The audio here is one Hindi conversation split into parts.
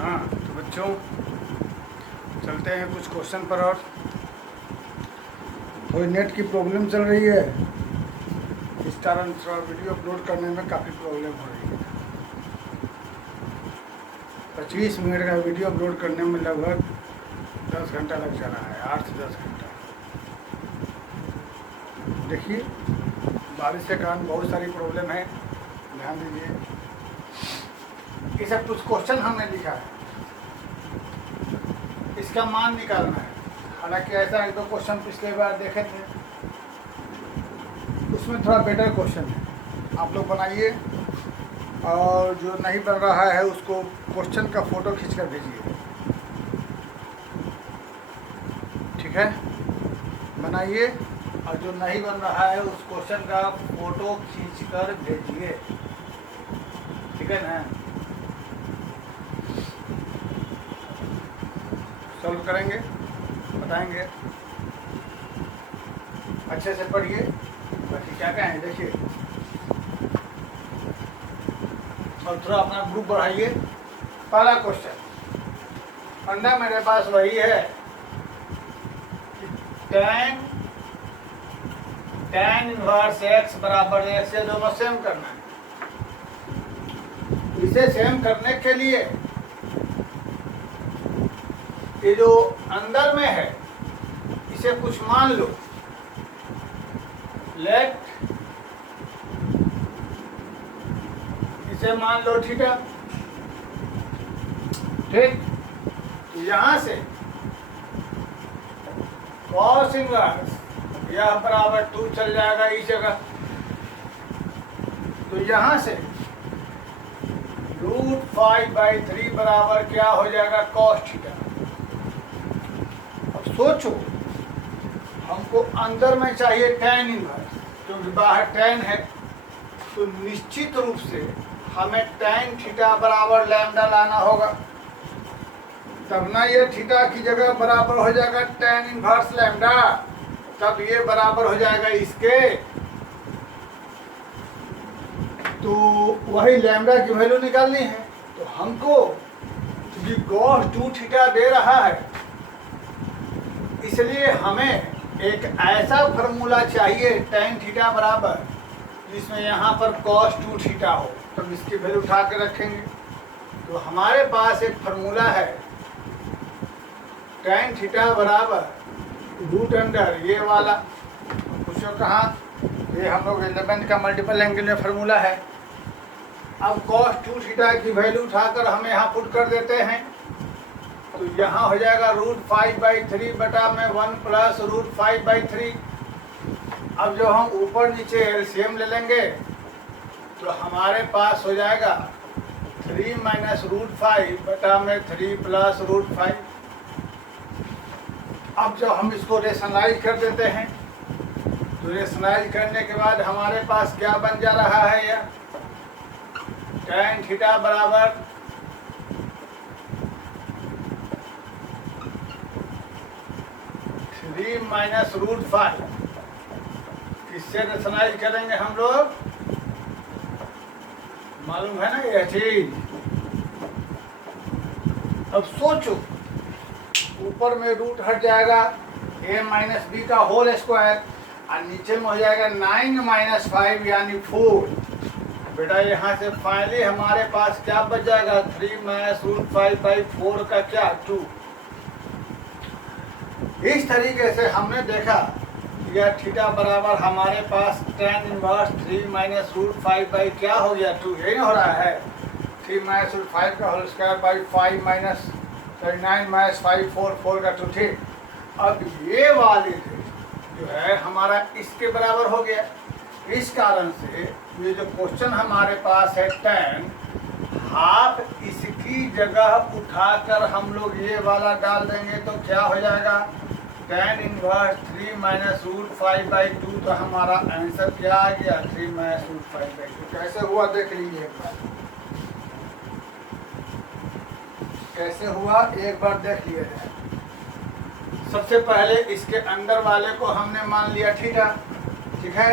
हाँ तो बच्चों चलते हैं कुछ क्वेश्चन पर। और थोड़ी नेट की प्रॉब्लम चल रही है, इस कारण थोड़ा वीडियो अपलोड करने में काफ़ी प्रॉब्लम हो रही है। 25 मिनट का वीडियो अपलोड करने में लगभग 10 घंटा लग जा रहा है, 8 से 10 घंटा। देखिए बारिश के कारण बहुत सारी प्रॉब्लम है, ध्यान दीजिए। ये सब कुछ क्वेश्चन हमने लिखा है, इसका मान निकालना है। हालांकि ऐसा एक दो क्वेश्चन पिछले बार देखे थे, उसमें थोड़ा बेटर क्वेश्चन है, आप लोग बनाइए। और जो नहीं बन रहा है उसको क्वेश्चन का फ़ोटो खींच कर भेजिए, ठीक है? बनाइए और जो नहीं बन रहा है उस क्वेश्चन का फ़ोटो खींच कर भेजिए, ठीक है ना? सॉल्व करेंगे, बताएंगे। अच्छे से पढ़िए, बाकी क्या कहें देखिए। और थोड़ा अपना ग्रुप बढ़ाइए। पहला क्वेश्चन फंडा मेरे पास वही है कि tan इनवर्स x बराबर x, ये दोनों सेम करना है। इसे सेम करने के लिए ये जो अंदर में है इसे कुछ मान लो। लेट इसे मान लो थीटा, ठीक? तो यहां से cos इनवर्स यह बराबर 2 चल जाएगा इस जगह। तो यहां से √5/3 बराबर क्या हो जाएगा? cos theta. अब सोचो, हमको अंदर में चाहिए tan इनवर्स, क्योंकि बाहर tan है, तो निश्चित रूप से हमें tan थीटा बराबर लैम्डा लाना होगा, तब ना ये थीटा की जगह बराबर हो जाएगा tan इनवर्स लैम्डा, तब ये बराबर हो जाएगा इसके। तो वही लैम्डा की वैल्यू निकालनी है। तो हमको क्योंकि cos 2 थीटा दे रहा है, इसलिए हमें एक ऐसा फॉर्मूला चाहिए tan थीटा बराबर जिसमें यहाँ पर cos 2 थीटा हो, तब इसकी वैल्यू उठा के रखेंगे। तो हमारे पास एक फॉर्मूला है tan थीटा बराबर √अंडर ये वाला, पूछो कहाँ? ये हम लोग 11 का मल्टीपल एंगल में फार्मूला है। अब cos 2 थीटा की वैल्यू उठाकर हम यहाँ पुट कर देते हैं, तो यहाँ हो जाएगा √5/3 बटा में 1 प्लस √5/3। अब जो हम ऊपर नीचे एलसीएम ले लेंगे तो हमारे पास हो जाएगा 3 माइनस √5 बटा में 3 प्लस √5। अब जब हम इसको रेशनलाइज कर देते हैं तो रेशनलाइज करने के बाद हमारे पास क्या बन जा रहा है? यह tan थीटा बराबर 3 माइनस √5। किससे रेशनलाइज करेंगे हम लोग? मालूम है ना यह चीज। अब सोचो, ऊपर में रूट हट जाएगा a माइनस बी का होल स्क्वायर, और नीचे में हो जाएगा 9 माइनस 5 यानी 4। बेटा यहाँ से फाइनली हमारे पास क्या बच जाएगा? 3 माइनस √5/4 का क्या? 2। इस तरीके से हमने देखा यह थीटा बराबर हमारे पास tan इनवर्स 3 माइनस √5 क्या हो गया? 2। यही हो रहा है 3 माइनस √5 का whole square by 5 minus 9 minus 5 4 का 2, ठीक? अब ये वाले जो है हमारा इसके बराबर हो गया। इस कारण से ये जो क्वेश्चन हमारे पास है tan, हाफ इसकी जगह उठाकर हम लोग ये वाला डाल देंगे तो क्या हो जाएगा? tan inverse 3 minus √5/2। तो हमारा आंसर क्या आ गया? 3 माइनस √5/2। कैसे हुआ देख लीजिए एक बार, कैसे हुआ एक बार देख लिए। सबसे पहले इसके अंदर वाले को हमने मान लिया थीटा, ठीक है?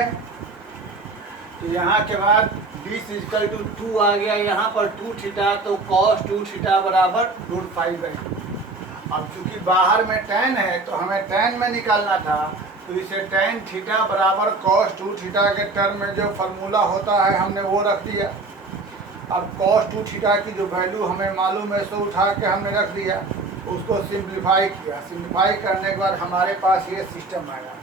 तो यहाँ के बाद दिस इजकल टू 2 आ गया, यहाँ पर 2 थीटा, तो कॉस 2 थीटा बराबर √5/2। अब चूंकि बाहर में tan है तो हमें tan में निकालना था, तो इसे tan थीटा बराबर cos 2 थीटा के टर्म में जो फार्मूला होता है हमने वो रख दिया। अब cos 2 थीटा की जो वैल्यू हमें मालूम है सो उठा के हमने रख दिया, उसको सिंप्लीफाई किया। सिंप्लीफाई करने के बाद हमारे पास ये सिस्टम आया,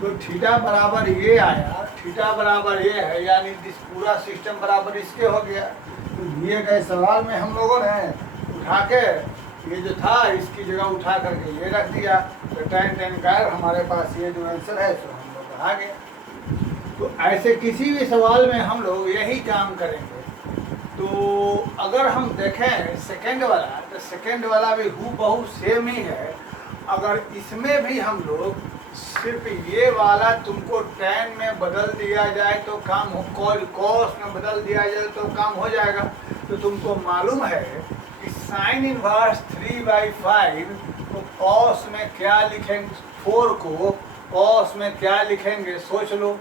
तो थीटा बराबर ये आया, थीटा बराबर ये है, यानी इस पूरा सिस्टम बराबर इसके हो गया। तो दिए गए सवाल में हम लोगों ने उठा के ये जो था इसकी जगह उठा करके ये रख दिया, तो tan गायब, हमारे पास ये जो आंसर है तो हम लोग आ गए। तो ऐसे किसी भी सवाल में हम लोग यही काम करेंगे। तो अगर हम देखें सेकंड वाला, तो सेकंड वाला भी हूबहू सेम ही है। अगर इसमें भी हम लोग सिर्फ ये वाला तुमको tan में बदल दिया जाए तो काम हो, cos में बदल दिया जाए तो काम हो जाएगा। तो तुमको मालूम है कि sin इनवर्स 3/5 को cos में क्या लिखेंगे, 4 को cos में क्या लिखेंगे, सोच लो।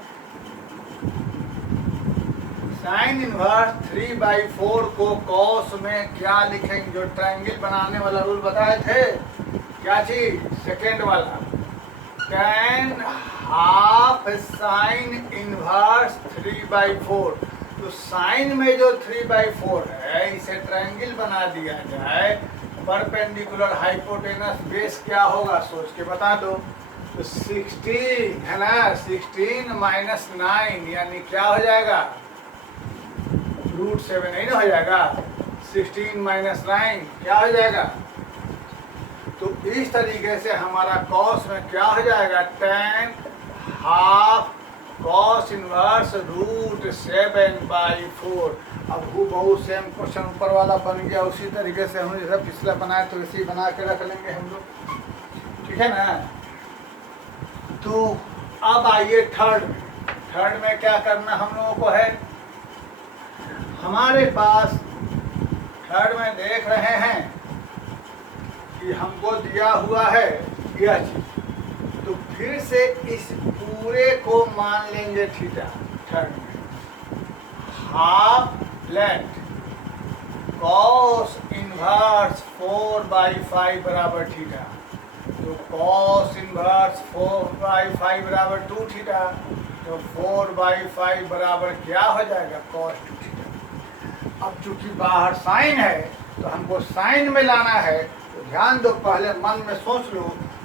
sin इनवर्स 3/4 को cos में क्या लिखेंगे, जो ट्रायंगल बनाने वाला रूल बताए थे, क्या चीज, सेकेंड वाला, tan हाफ sin इनवर्स 3/4। तो साइन में जो 3/4 है इसे ट्रायंगल बना दिया जाए, परपेंडिकुलर हाइपोटेनस बेस क्या होगा सोच के बता दो। तो 16 है ना, 16 - 9 यानी क्या हो जाएगा, √7 नहीं ना हो जाएगा, 16 - 9 क्या हो जाएगा। तो इस तरीके से हमारा कॉस में क्या हो जाएगा, tan हाफ cos इनवर्स √7/4। अब हूबहू सेम क्वेश्चन ऊपर वाला बन गया, उसी तरीके से हम जैसा पिछला बनाए तो इसी बना के रख लेंगे हम लोग, ठीक है ना। तो अब आइए थर्ड में। थर्ड में क्या करना हम लोगों को है, हमारे पास थर्ड में देख रहे हैं कि हमको दिया हुआ है यह चीज, तो फिर से इस पूरे को मान लेंगे थीटा। थर्ड में हाफ लेट cos इनवर्स 4/5 बराबर थीटा, तो cos इनवर्स 4/5 बराबर 2 थीटा, तो 4/5 बराबर क्या हो जाएगा, cos 2 थीटा। अब चूंकि बाहर साइन है तो हमको साइन में लाना है, तो ध्यान दो, पहले मन में सोच लो,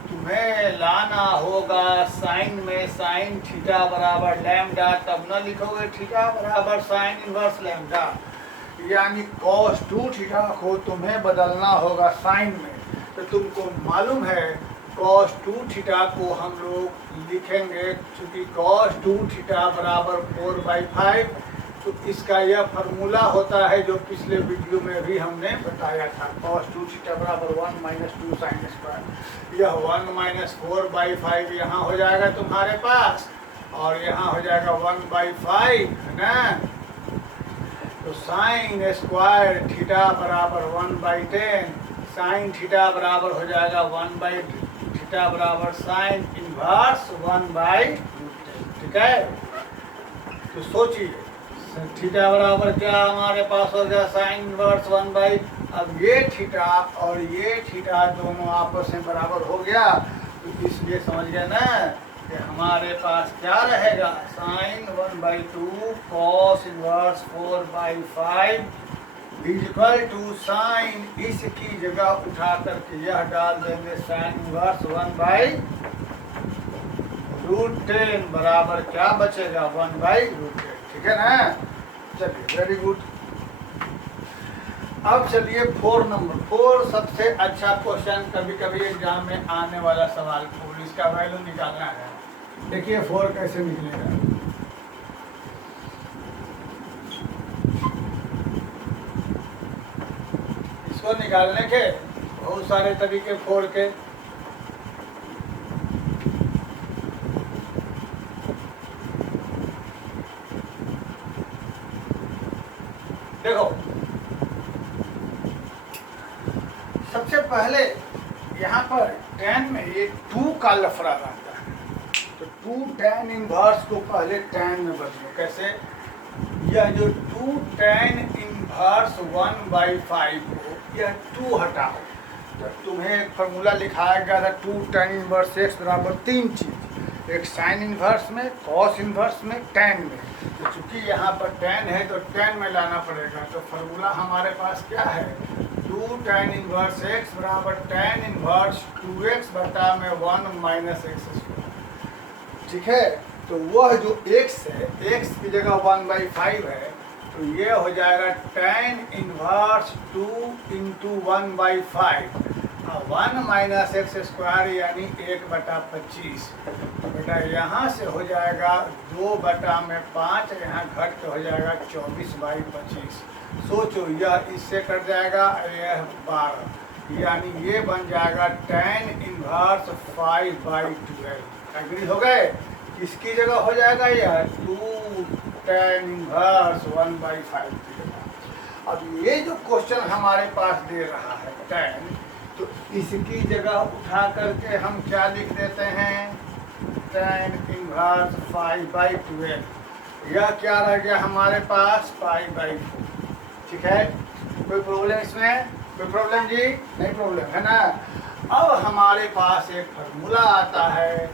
तुम्हें लाना होगा साइन में साइन थीटा बराबर लैम्डा, तब न लिखोगे थीटा बराबर साइन इनवर्स लैम्डा, यानी cos 2 थीटा को तुम्हें बदलना होगा साइन में। तो तुमको मालूम है cos 2 थीटा को हम लोग लिखेंगे, चूंकि cos 2 थीटा बराबर 4/5, तो इसका यह फार्मूला होता है जो पिछले वीडियो में भी हमने बताया था, cos 2 थीटा बराबर 1 - 2 sin स्क्वायर। यह 1 - 4/5 यहाँ हो जाएगा तुम्हारे पास, और यहाँ हो जाएगा 1/5 है ना। तो साइन स्क्वायर थीटा बराबर 1/10, साइन थीटा बराबर हो जाएगा 1/थीटा बराबर साइन इनवर्स 1/√10, ठीक है। तो सोचिए थीटा बराबर क्या हमारे पास हो गया, साइन इनवर्स 1/, अब ये थीटा और ये थीटा दोनों आपस में बराबर हो गया, तो इसलिए समझ गए ना कि हमारे पास क्या रहेगा, sine 1/2 cos inverse 4/5 equal to sine, इसकी जगह उठा करके यह डाल देंगे साइन इनवर्स 1/√10 बराबर क्या बचेगा, 1/√10, ठीक है ना। चलिए वेरी गुड। अब चलिए 4 नंबर 4 सबसे अच्छा क्वेश्चन, कभी कभी एग्जाम में आने वाला सवाल, इसका वैल्यू निकालना है। देखिए 4 कैसे निकलेगा। इसको निकालने के बहुत सारे तरीके 4 के। देखो सबसे पहले यहाँ पर tan में ये 2 का लफड़ा रहता है, तो 2 tan इनवर्स को पहले tan में बदलो। कैसे, यह जो 2 tan इनवर्स 1/5 हो, यह 2 हटाओ। तो तुम्हें एक फार्मूला लिखाया गया था 2 tan इनवर्स x बराबर 3 चीज़, एक साइन इनवर्स में, कॉस इनवर्स में, tan में। तो चूंकि यहाँ पर tan है तो tan में लाना पड़ेगा। तो फार्मूला हमारे पास क्या है, 2 tan इनवर्स x बराबर tan इनवर्स 2x बटा में 1 माइनस x स्क्वायर। ठीक है, तो वह जो x है, x की जगह 1/5 है, तो ये हो जाएगा tan इनवर्स 2 इंटू 1/5 और 1 माइनस एक्स स्क्वायर यानी 1/25। तो बेटा यहाँ से हो जाएगा 2/5, यहाँ घट के हो जाएगा 24/25। सोचो, यह इससे कट जाएगा, यह 12, यानी ये बन जाएगा tan इनवर्स 5/12। एग्री हो गए? किसकी जगह हो जाएगा यह 2 tan इनवर्स 1/5 की जगह। अब ये जो क्वेश्चन हमारे पास दे रहा है tan, तो इसकी जगह उठा करके हम क्या लिख देते हैं, tan इनवर्स 5/12। यह क्या रह गया हमारे पास, 5/4। ठीक है, कोई प्रॉब्लम इसमें? कोई प्रॉब्लम जी? नहीं प्रॉब्लम है ना। अब हमारे पास एक फार्मूला आता है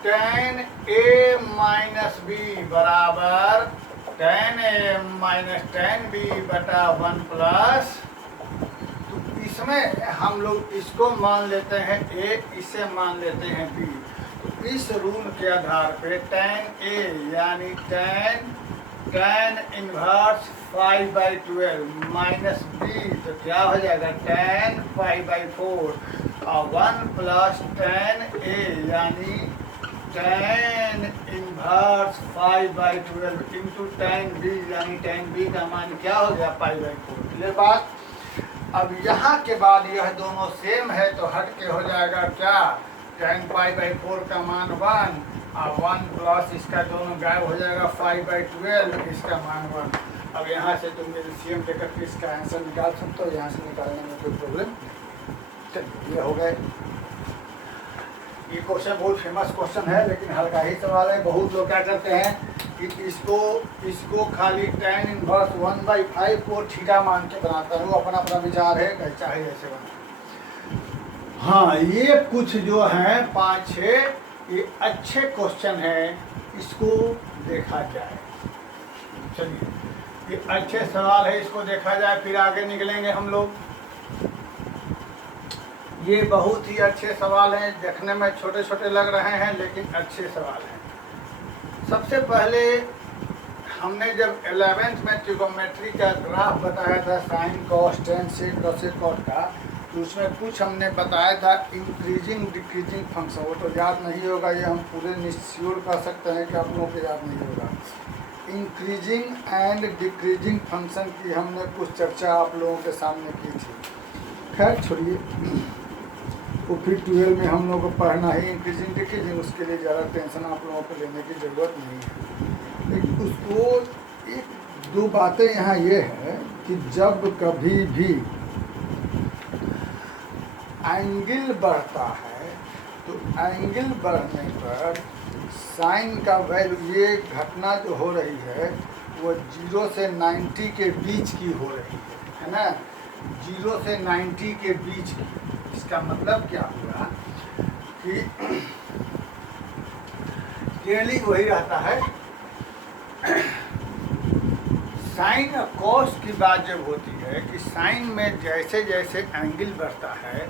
tan a माइनस बी बराबर tan a minus tan b बटा 1 प्लस। तो इसमें हम लोग इसको मान लेते हैं a, इसे मान लेते हैं b। तो इस रूल के आधार पे tan a यानी tan इनवर्स 5/12 माइनस b, तो क्या हो जाएगा tan 5/4 और 1 प्लस tan a यानी tan inverse 5/12 into tan b यानी tan b का मान क्या हो गया, 5/4। क्लियर बात? अब यहाँ के बाद यह दोनों सेम है तो हट के हो जाएगा क्या, tan 5/4 का मान 1 और 1 प्लस इसका दोनों गायब हो जाएगा 5/12, इसका मान 1। अब यहाँ से तुम एलसीएम लेकर के इसका आंसर निकाल सकते हो, यहाँ से निकालने में कोई प्रॉब्लम। चलिए, ये हो गए। ये क्वेश्चन बहुत फेमस क्वेश्चन है, लेकिन हल्का ही सवाल है। बहुत लोग क्या करते हैं कि इसको खाली tan इनवर्स 1/5 को थीटा मान के बनाता है। वो अपना अपना विचार है, चाहे ऐसे बना। हाँ, ये कुछ जो हैं 5-6 ये अच्छे क्वेश्चन हैं, इसको देखा जाए। चलिए, ये अच्छे सवाल है, इसको देखा जाए, फिर आगे निकलेंगे हम लोग। ये बहुत ही अच्छे सवाल हैं, देखने में छोटे छोटे लग रहे हैं लेकिन अच्छे सवाल हैं। सबसे पहले हमने जब 11th में ट्रिगोनोमेट्री का ग्राफ बताया था, sine cos tan sec cosec cot का, तो उसमें कुछ हमने बताया था इंक्रीजिंग डिक्रीजिंग फंक्शन। वो तो याद नहीं होगा, ये हम पूरे निश्चित कर सकते हैं कि आप लोगों को याद नहीं होगा। इंक्रीजिंग एंड डिक्रीजिंग फंक्शन की हमने कुछ चर्चा आप लोगों के सामने की थी। खैर छोड़िए, वो फिर 12 में हम लोगों को पढ़ना ही इंक्रीजिंग डिक्रीजिंग, उसके लिए ज़्यादा टेंशन आप लोगों को लेने की ज़रूरत नहीं है। लेकिन उसको एक दो बातें यहाँ ये है कि जब कभी भी एंगल बढ़ता है तो एंगल बढ़ने पर साइन का वैल्यू, ये घटना जो हो रही है वो 0 से 90 के बीच की हो रही है ना, 0 से 90 के बीच की। इसका मतलब क्या हुआ कि डेली वही रहता है। साइन और कॉस की बात जब होती है कि साइन में जैसे जैसे एंगल बढ़ता है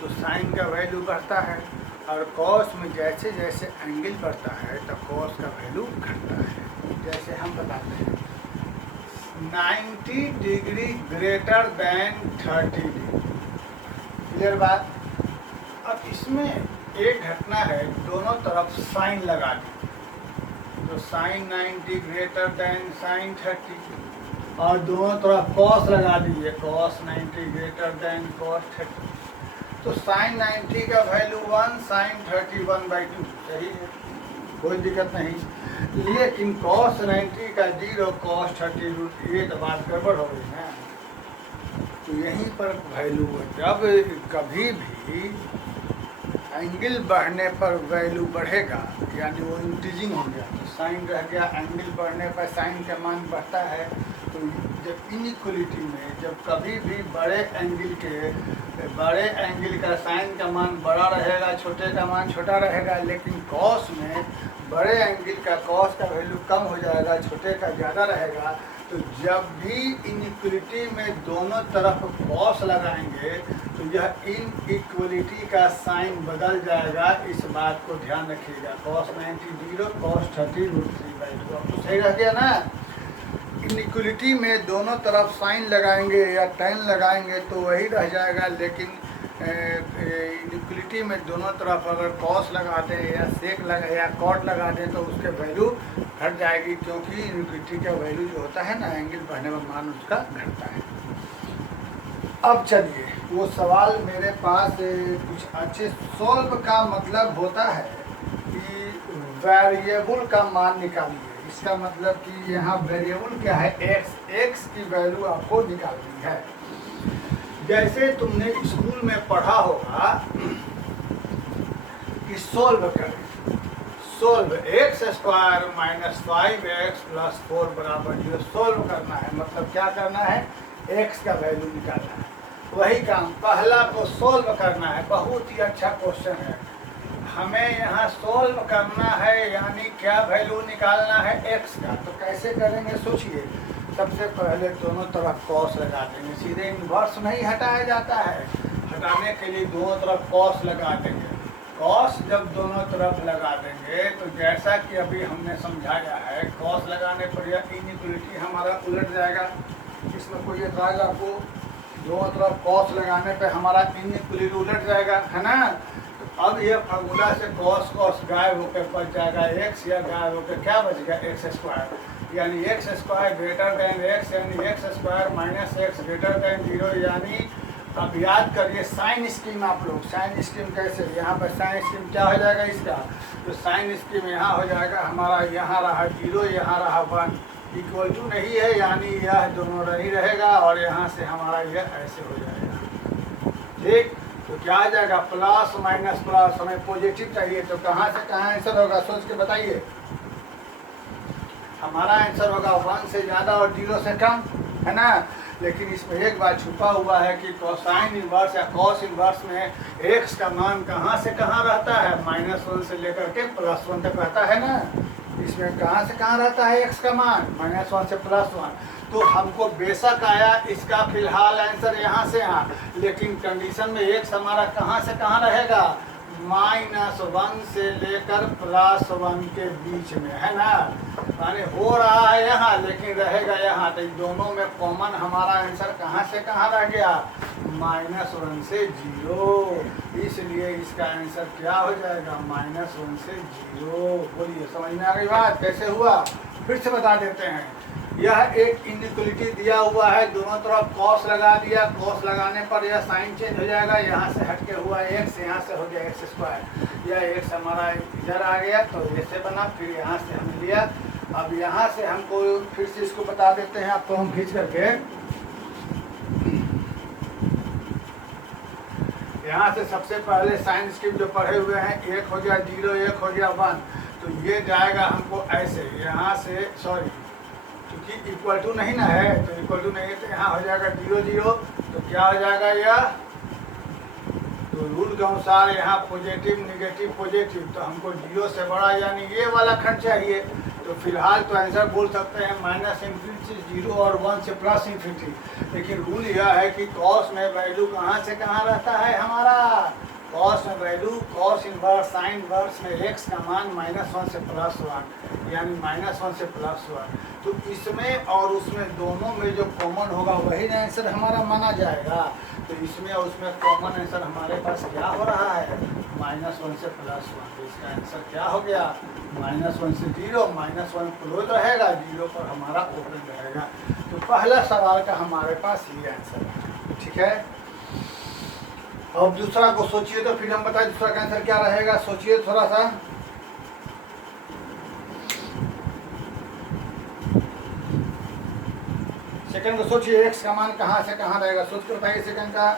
तो साइन का वैल्यू बढ़ता है, और कॉस में जैसे जैसे एंगल बढ़ता है तो कॉस का वैल्यू घटता है। जैसे हम बताते हैं 90 degree greater than 30 degree. Clear बात? अब इसमें एक घटना है, दोनों तरफ साइन लगा दी, तो साइन 90 ग्रेटर देन साइन 30, और दोनों तरफ कॉस लगा दीजिए, कॉस 90 ग्रेटर देन कॉस 30। तो साइन 90 का वैल्यू 1, साइन 30 1/2, सही है, कोई दिक्कत नहीं। लेकिन कॉस 90 का 0, कॉस 30 ये तो बात गड़बड़ हो गई ना। तो यहीं पर वैल्यू है, जब कभी भी एंगल बढ़ने पर वैल्यू बढ़ेगा, यानी वो इंक्रीजिंग हो गया, तो साइन रह गया, एंगल बढ़ने पर साइन का मान बढ़ता है। तो जब इनइक्वलिटी में जब कभी भी बड़े एंगल का साइन का मान बड़ा रहेगा, छोटे का मान छोटा रहेगा, लेकिन कॉस में बड़े एंगल का कॉस का वैल्यू कम हो जाएगा, छोटे का ज़्यादा रहेगा। तो जब भी इनइक्वलिटी में दोनों तरफ कॉस लगाएंगे तो यह इनइक्वलिटी का साइन बदल जाएगा, इस बात को ध्यान रखिएगा। cos 90 0, cos 30√3/2। अब तो सही रह गया ना। इनइक्वलिटी में दोनों तरफ साइन लगाएंगे या tan लगाएंगे तो वही रह जाएगा, लेकिन इनइक्वलिटी में दोनों तरफ अगर cos लगा दें या sec लगा या cot लगा दें तो उसके वैल्यू घट जाएगी, क्योंकि इनइक्वलिटी का वैल्यू जो होता है ना, एंगल बढ़ने पर मान उसका घटता है। अब चलिए, वो सवाल मेरे पास कुछ अच्छे सॉल्व का मतलब होता है कि वेरिएबल का मान निकालिए। इसका मतलब कि यहाँ वेरिएबल क्या है, एक्स की वैल्यू आपको निकालनी है। जैसे तुमने स्कूल में पढ़ा होगा कि सोल्व करें, सोल्व x² - 5x + 4 = 0 सोल्व करना है। मतलब क्या करना है, x का वैल्यू निकालना है। वही काम पहला को सोल्व करना है। बहुत ही अच्छा क्वेश्चन है। हमें यहाँ सोल्व करना है, यानी क्या वैल्यू निकालना है, x का। तो कैसे करेंगे सोचिए। सबसे पहले दोनों तरफ कॉस लगा देंगे, सीधे इन्वर्स नहीं हटाया जाता है, हटाने के लिए दोनों तरफ कॉस लगा देंगे। कॉस जब दोनों तरफ लगा देंगे तो जैसा कि अभी हमने समझाया है, कॉस लगाने पर यह इनइक्वलिटी हमारा उलट जाएगा। इसमें कोई एतराज आपको? दोनों तरफ कॉस लगाने पे हमारा इनइक्वलिटी उलट जाएगा, है ना। तो अब यह फार्मूला से कॉस गायब होकर बच जाएगा x, या गायब होकर क्या बचेगा, x², यानी x² > x, यानी x² - x > 0। यानी अब याद करिए साइन स्कीम आप लोग। साइन स्कीम कैसे, यहाँ पर साइन स्कीम क्या हो जाएगा इसका, तो साइन स्कीम यहाँ हो जाएगा हमारा, यहाँ रहा 0, यहाँ रहा 1, इक्वल टू नहीं है, यानी यह दोनों नहीं रहेगा, और यहाँ से हमारा यह ऐसे हो जाएगा। ठीक, तो क्या आ जाएगा, प्लस माइनस प्लस। हमें पॉजिटिव चाहिए, तो कहाँ से कहाँ आंसर होगा, सोच के बताइए। हमारा आंसर होगा 1 से ज़्यादा और 0 से कम, है ना। लेकिन इसमें एक बात छुपा हुआ है कि कोसाइन इन्वर्स या कॉस इन्वर्स में x का मान कहाँ से कहाँ रहता है, -1 से लेकर के +1 तक रहता है ना। इसमें कहाँ से कहाँ रहता है x का मान, -1 से +1। तो हमको बेशक आया इसका फिलहाल आंसर यहाँ से यहाँ, लेकिन कंडीशन में x हमारा कहाँ से कहाँ रहेगा, -1 से लेकर +1 के बीच में, है ना। यानी हो रहा है यहाँ, लेकिन रहेगा यहाँ। तो दोनों में कॉमन हमारा आंसर कहाँ से कहाँ रह गया, -1 से 0। इसलिए इसका आंसर क्या हो जाएगा, -1 से 0। बोलिए, समझ में आ गई बात, कैसे हुआ, फिर से बता देते हैं। यह एक इनइक्वलिटी दिया हुआ है, दोनों तरफ कॉस लगा दिया, कॉस लगाने पर यह साइन चेंज हो जाएगा, यहाँ से हट के हुआ x, यहाँ से हो गया x²। यह x हमारा इधर आ गया, तो ऐसे बना, फिर यहाँ से हमने लिया। अब यहाँ से हमको फिर से इसको बता देते हैं आपको हम खींच करके। यहाँ से सबसे पहले साइन स्कीम जो पढ़े हुए हैं, 1 हो गया 0, 1 हो गया 1, तो ये जाएगा हमको ऐसे, यहाँ से सॉरी क्योंकि इक्वल टू नहीं ना है, तो इक्वल टू नहीं है, तो यहाँ हो जाएगा 0 0। तो क्या हो जाएगा यह, तो रूल के अनुसार यहाँ पॉजिटिव नेगेटिव पॉजिटिव, तो हमको 0 से बड़ा यानी ये वाला खंड चाहिए। तो फिलहाल तो आंसर बोल सकते हैं -∞ से 0 और 1 से +∞। लेकिन रूल यह है कि कॉस में वैल्यू कहाँ से कहाँ रहता है हमारा, कॉस में value cos inverse sine inverse में x का मान -1 से +1, यानी -1 से +1। तो इसमें और उसमें दोनों में जो कॉमन होगा वही आंसर हमारा माना जाएगा। तो इसमें और उसमें कॉमन आंसर हमारे पास क्या हो रहा है, -1 से +1। तो इसका आंसर क्या हो गया, -1 से 0, -1 क्लोज रहेगा, 0 पर हमारा ओपन रहेगा। तो पहला सवाल का हमारे पास ये आंसर है, ठीक है। अब दूसरा को सोचिए, तो फिर हम बताएं दूसरा का आंसर क्या रहेगा। सोचिए थोड़ा सा, सेकंड को सोचिए, x का मान कहाँ से कहाँ रहेगा, सोच के बताइए सेकंड का।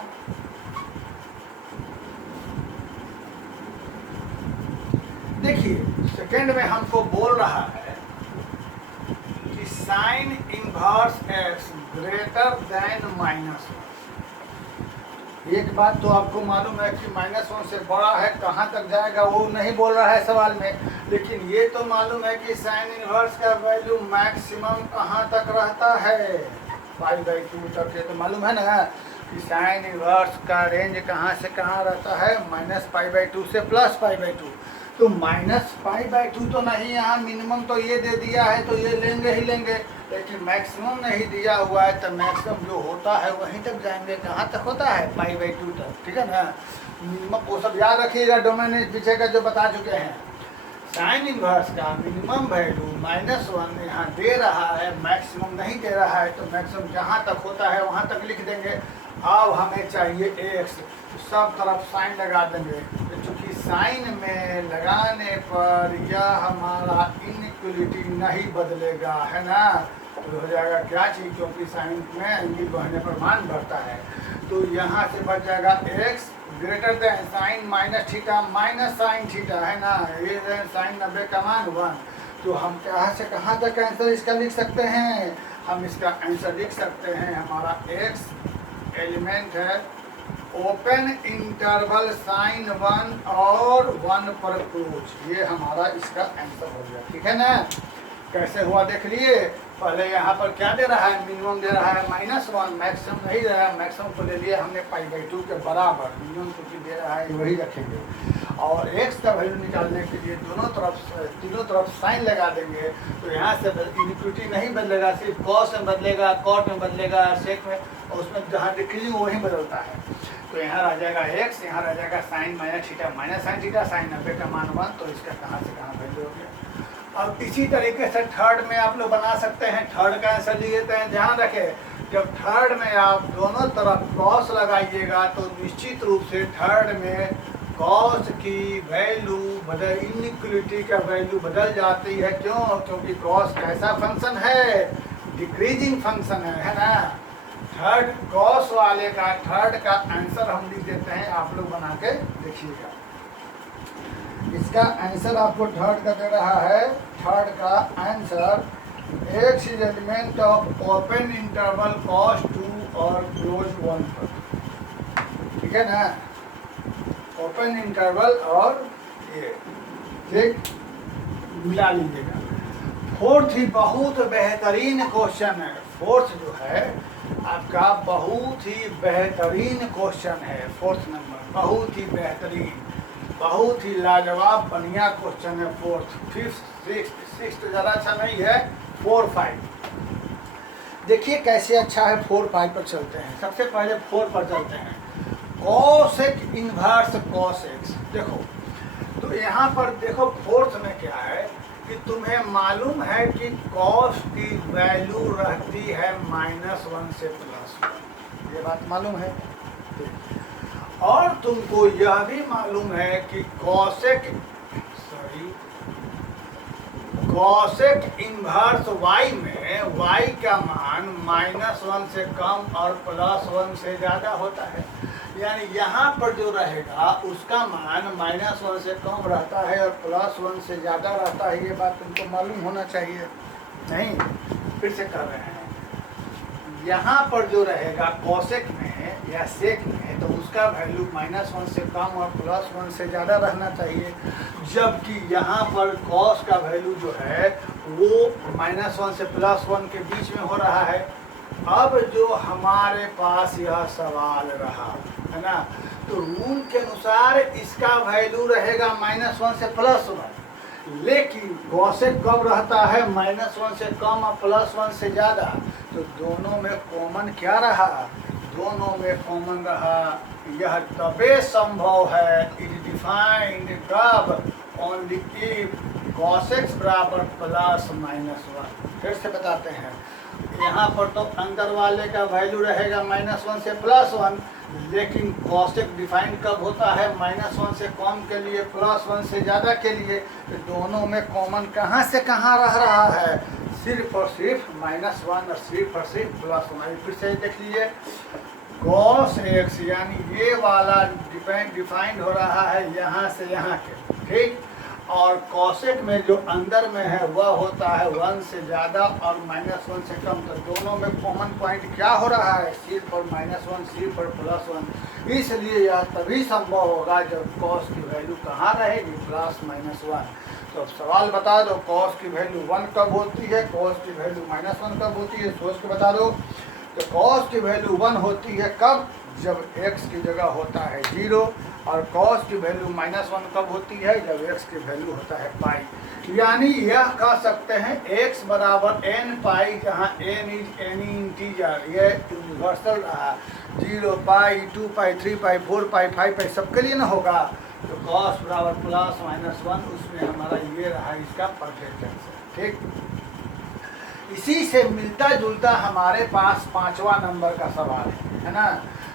देखिए सेकेंड में हमको बोल रहा है कि sine inverse x greater than -1। एक बात तो आपको मालूम है कि -1 से बड़ा है, कहाँ तक जाएगा वो नहीं बोल रहा है सवाल में, लेकिन ये तो मालूम है कि साइन इनवर्स का वैल्यू मैक्सिमम कहाँ तक रहता है, π/2 तक। ये तो मालूम है ना कि साइन इनवर्स का रेंज कहाँ से कहाँ रहता है, -π/2 से +π/2। तो -π/2 तो नहीं, यहाँ मिनिमम तो ये दे दिया है तो ये लेंगे ही लेंगे, लेकिन मैक्सिमम नहीं दिया हुआ है, तो मैक्सिमम जो होता है वहीं तक जाएंगे। कहाँ तक होता है, π/2 तक, ठीक है ना। मिनिमम वो सब याद रखिएगा, डोमेन पीछे का जो बता चुके हैं। साइन इनवर्स का मिनिमम वैल्यू -1 यहाँ दे रहा है, मैक्सिमम नहीं दे रहा है, तो मैक्सिमम जहाँ तक होता है वहाँ तक लिख देंगे। अब हमें चाहिए x, तो सब तरफ साइन लगा देंगे, तो चूँकि साइन में लगाने पर यह हमारा इनइक्वलिटी नहीं बदलेगा, है ना। तो हो जाएगा क्या चीज़, क्योंकि साइन में एंगल बढ़ने पर मान बढ़ता है, तो यहाँ से बच जाएगा x greater than sine -θ minus sine theta, है ना। ये साइन 90 का मान 1। तो हम कहाँ से कहाँ तक आंसर इसका लिख सकते हैं, हम इसका आंसर लिख सकते हैं, हमारा x एलिमेंट है ओपन इंटरवल साइन 1 और 1 पर क्लोज। ये हमारा इसका आंसर हो गया, ठीक है ना। कैसे हुआ देख लिए। पहले यहाँ पर क्या दे रहा है, मिनिमम दे रहा है -1, मैक्सिमम नहीं दे रहा है, मैक्सिमम को ले लिए हमने π/2 के बराबर, मिनिमम कुछ दे रहा है वही रखेंगे। और x का वैल्यू निकालने के लिए तीनों तरफ साइन लगा देंगे, तो यहाँ से इनइक्वलिटी नहीं बदलेगा, सिर्फ कॉस में बदलेगा, कॉट में बदलेगा, सेक में, और उसमें जहाँ डिक्रीजिंग वही बदलता है। तो यहाँ रह जाएगा x, यहाँ रह जाएगा sine -θ minus sine theta, sine 90 का मान 1, तो इसका कहाँ से कहाँ वैल्यू हो गया। अब इसी तरीके से थर्ड में आप लोग बना सकते हैं। थर्ड का आंसर लिए देते हैं, ध्यान रखें, जब थर्ड में आप दोनों तरफ कॉस लगाइएगा तो निश्चित रूप से थर्ड में कॉस की वैल्यू इनइक्वलिटी का वैल्यू बदल जाती है। क्यों, क्योंकि कॉस कैसा फंक्शन है, डिक्रीजिंग फंक्शन है ना। थर्ड कॉस वाले का थर्ड का आंसर हम लिख देते हैं, आप लोग बना के देखिएगा। इसका आंसर आपको थर्ड का दे रहा है, थर्ड का answer x is element of open interval cos 2 और क्लोज 1 पर, ठीक है ना। ओपन इंटरवल और ये ठीक मिला लीजिएगा। फोर्थ ही बहुत बेहतरीन क्वेश्चन है, फोर्थ जो है आपका बहुत ही बेहतरीन क्वेश्चन है। फोर्थ नंबर बहुत ही बेहतरीन, बहुत ही लाजवाब बढ़िया क्वेश्चन है। फोर्थ, फिफ्थ, सिक्स्थ तो ज़्यादा अच्छा नहीं है, 4, 5 देखिए कैसे अच्छा है। 4, 5 पर चलते हैं। सबसे पहले 4 पर चलते हैं। कॉसेक इनवर्स कॉस एक्स, देखो तो यहाँ पर देखो फोर्थ में क्या है कि तुम्हें मालूम है कि कॉस की वैल्यू रहती है -1 से +1, ये बात मालूम है। और तुमको यह भी मालूम है कि कॉसेक इनवर्स y में y का मान -1 से कम और +1 से ज़्यादा होता है। यानी यहाँ पर जो रहेगा उसका मान -1 से कम रहता है और +1 से ज़्यादा रहता है। ये बात तुमको मालूम होना चाहिए। नहीं, फिर से कर रहे हैं। यहाँ पर जो रहेगा कॉसेक में या सेक में, तो उसका वैल्यू -1 से कम और +1 से ज़्यादा रहना चाहिए, जबकि यहाँ पर कॉस का वैल्यू जो है वो -1 से +1 के बीच में हो रहा है। अब जो हमारे पास यह सवाल रहा है ना, तो रूल के अनुसार इसका वैल्यू रहेगा -1 से +1, लेकिन कॉसेक कब रहता है, -1 से कम और +1 से ज़्यादा। तो दोनों में कॉमन क्या रहा, दोनों में कॉमन रहा। यह तबे संभव है, इज डिफाइंड कब, ओनली इफ कॉसेक्स बराबर +-1। फिर से बताते हैं, यहाँ पर तो अंदर वाले का वैल्यू रहेगा -1 से +1, लेकिन कॉसेक डिफाइंड कब होता है, -1 से कम के लिए, +1 से ज़्यादा के लिए। तो दोनों में कॉमन कहाँ से कहाँ रह रहा है, सिर्फ और सिर्फ -1 और सिर्फ +1। फिर से देख लीजिए, कॉस एक्स यानी ये वाला डिफाइंड हो रहा है यहाँ से यहाँ के, ठीक। और कौशिक में जो अंदर में है वह होता है 1 से ज़्यादा और -1 से कम। तो दोनों में कॉमन पॉइंट क्या हो रहा है, सिर्फ और -1 सिर्फ और +1। इसलिए यह तभी संभव होगा जब कॉस की वैल्यू कहाँ रहेगी, +-1। तो अब सवाल बता दो, कॉस की वैल्यू 1 कब होती है, कॉस की वैल्यू -1 कब होती है, सोच के बता दो। तो कॉस की वैल्यू 1 होती है कब, जब x की जगह होता है 0, और cos की वैल्यू -1 कब होती है, जब x की वैल्यू होता है पाई। यानी यह कह सकते हैं x बराबर n पाई, जहाँ n इज एनी इंटीजर, ये यूनिवर्सल रहा। 0 पाई, 2 पाई, 3 पाई, 4 पाई, 5 पाई सबके लिए ना होगा। तो cos बराबर +-1, उसमें हमारा ये रहा इसका परफेक्ट आंसर। ठीक, इसी से मिलता जुलता हमारे पास 5वां नंबर का सवाल है ना।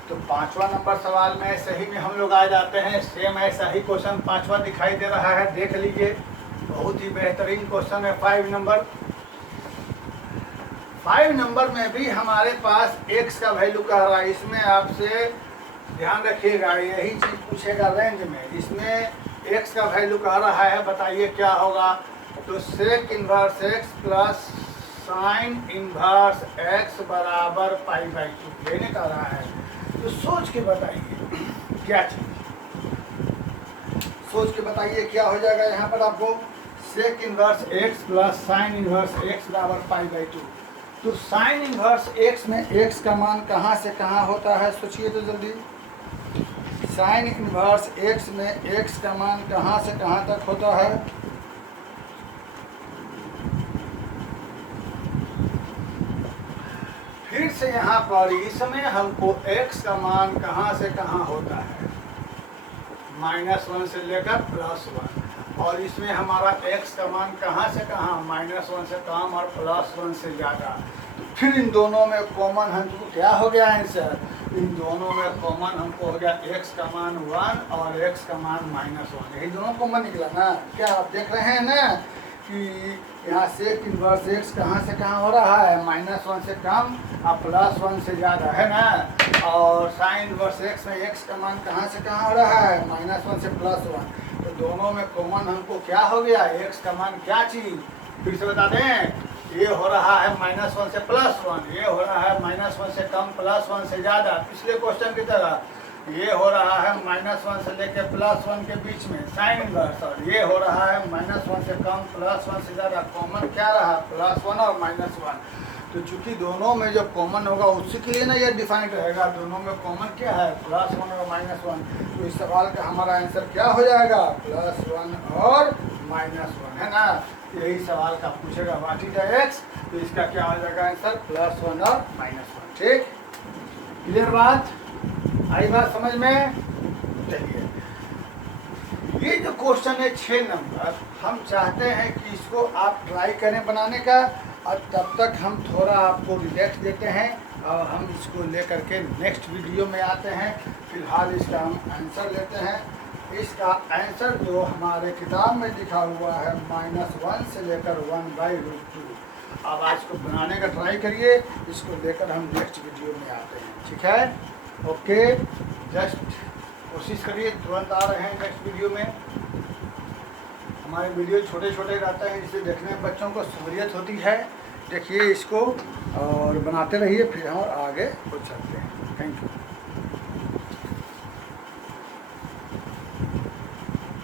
तो 5वां नंबर सवाल में सही में हम लोग आ जाते हैं। सेम ऐसा ही क्वेश्चन 5वां दिखाई दे रहा है, देख लीजिए, बहुत ही बेहतरीन क्वेश्चन है। 5 नंबर में भी हमारे पास x का वैल्यू कह रहा है। इसमें आपसे ध्यान रखिएगा, यही चीज पूछेगा रेंज में। इसमें x का वैल्यू कह रहा है, बताइए क्या होगा। तो sec inverse x plus sin inverse x बराबर π/2 लेने का रहा है। तो सोच के बताइए क्या चीज, सोच के बताइए क्या हो जाएगा यहाँ पर आपको। sec inverse x plus sin inverse x बराबर π/2। तो sin इनवर्स x में x का मान कहाँ से कहाँ होता है, सोचिए तो जल्दी। sin इनवर्स x में x का मान कहाँ से कहाँ तक होता है, फिर से यहाँ पर इसमें हमको x का मान कहाँ से कहाँ होता है, -1 से लेकर +1, और इसमें हमारा x का मान कहाँ से कहाँ, -1 से कम और +1 से ज़्यादा। तो फिर इन दोनों में कॉमन हमको क्या हो गया आंसर, इन दोनों में कॉमन हमको हो गया x का मान 1 और x का मान -1, यही दोनों कॉमन निकला ना। क्या आप देख रहे हैं ना कि यहाँ sec इनवर्स x कहाँ से कहाँ हो रहा है, -1 से कम और +1 से ज़्यादा है ना। और sin इनवर्स x में x का मान कहाँ से कहाँ हो रहा है, -1 से +1। तो दोनों में कॉमन हमको क्या हो गया, x का मान क्या चीज़, फिर से बता दें। ये हो रहा है -1 से +1, ये हो रहा है -1 से कम +1 से ज़्यादा, पिछले क्वेश्चन की तरह। ये हो रहा है -1 से लेकर +1 के बीच में sin इनवर्स, और ये हो रहा है -1 से कम +1 से ज़्यादा। कॉमन क्या रहा, +1 और -1। तो चूंकि दोनों में जो कॉमन होगा उसी के लिए ना ये डिफाइंड रहेगा, दोनों में कॉमन क्या है, +1 और -1। तो इस सवाल का हमारा आंसर क्या हो जाएगा, +1 और -1 है ना। यही सवाल का पूछेगा व्हाट इज द x, तो इसका क्या हो जाएगा आंसर, +1 और -1। ठीक, क्लियर बात, आई बात समझ में। चलिए, ये जो क्वेश्चन है 6 नंबर, हम चाहते हैं कि इसको आप ट्राई करें बनाने का, और तब तक हम थोड़ा आपको रिलैक्स देते हैं और हम इसको लेकर के नेक्स्ट वीडियो में आते हैं। फिलहाल इसका हम आंसर लेते हैं। इसका आंसर जो हमारे किताब में लिखा हुआ है -1 से लेकर 1/√2। अब आज को बनाने का ट्राई करिए, इसको लेकर हम नेक्स्ट वीडियो में आते हैं। ठीक है, ओके, जस्ट कोशिश करिए, तुरंत आ रहे हैं नेक्स्ट वीडियो में। हमारे वीडियो छोटे छोटे रहते हैं, इसे देखने में बच्चों को सहूलियत होती है। देखिए इसको और बनाते रहिए, फिर हम आगे बढ़ सकते हैं। Thank you.